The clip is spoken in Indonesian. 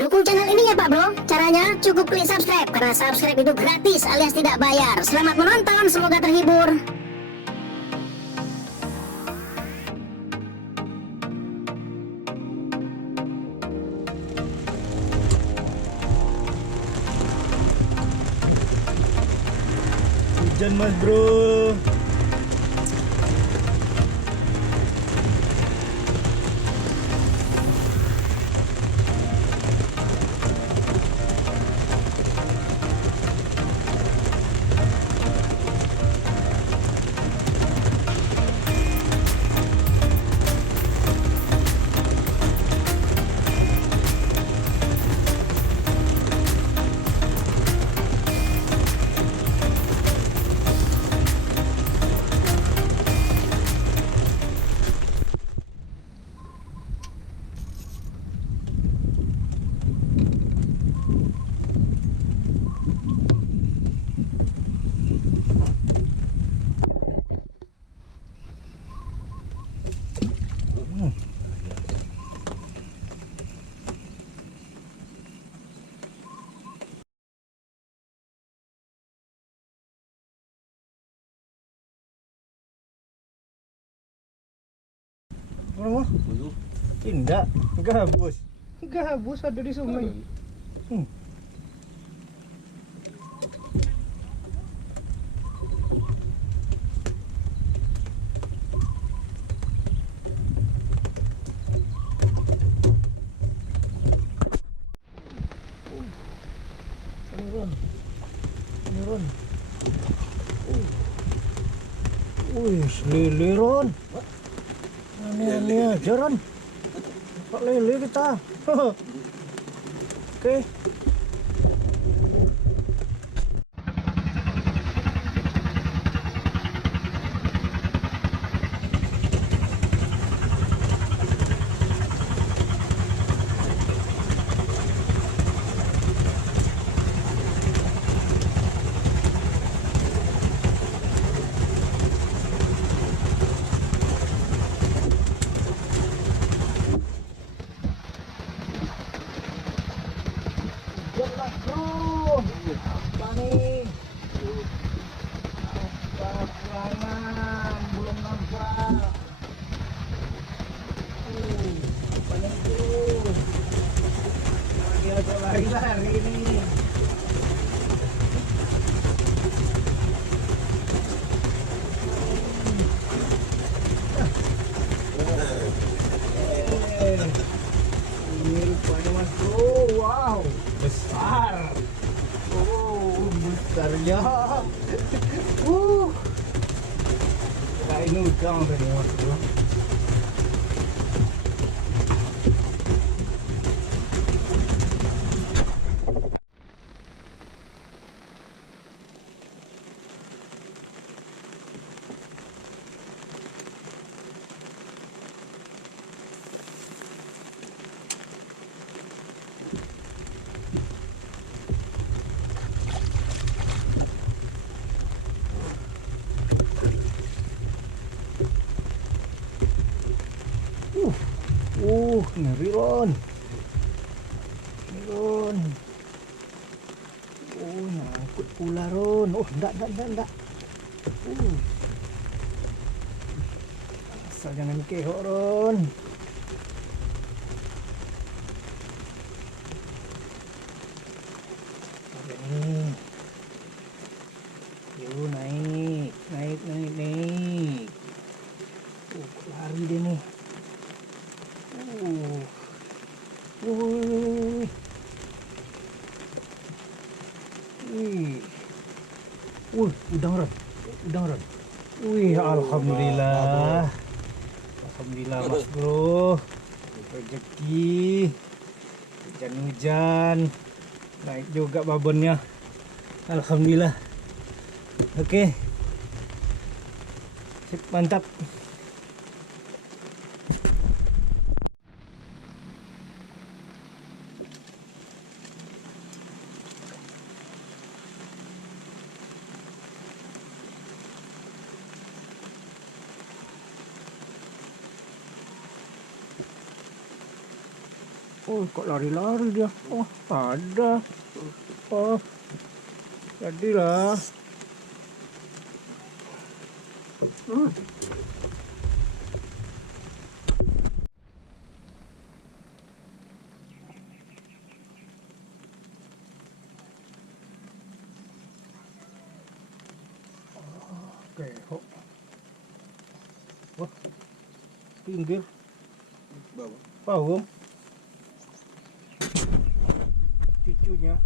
Dukung channel ini ya Pak Bro. Caranya cukup klik subscribe, karena subscribe itu gratis alias tidak bayar. Selamat menonton, semoga terhibur. Hujan mas bro. Mana mau? Tidak, gabus. Gabus ada di sungai. Ron. Wih, lele Ron. Aneh-aneh aja Ron. Pak lele kita. Oke. Jelas bro, apa nih? Apa serangan? Belum nampak. Apa nih bro? Lagi ada lari-lari ini. Ini rupanya mas bro, wow. Besar. Oh, besarnya. Kirain udang tadi mas bro. Ngeri Ron. Nyangkut pula Ron. Enggak. Asal jangan kehok Ron. Oke nih. Yuk naik. Lari deh nih. Udang Ron. Alhamdulillah mas bro. Rezeki. Hujan-hujan. Naik juga babonnya. Alhamdulillah. Oke. Sip, mantap. Oh, kok lari-lari dia. Oh, ada. Oh, jadilah. Oke, wah, pinggir. Bawah. Paham? Cucunya.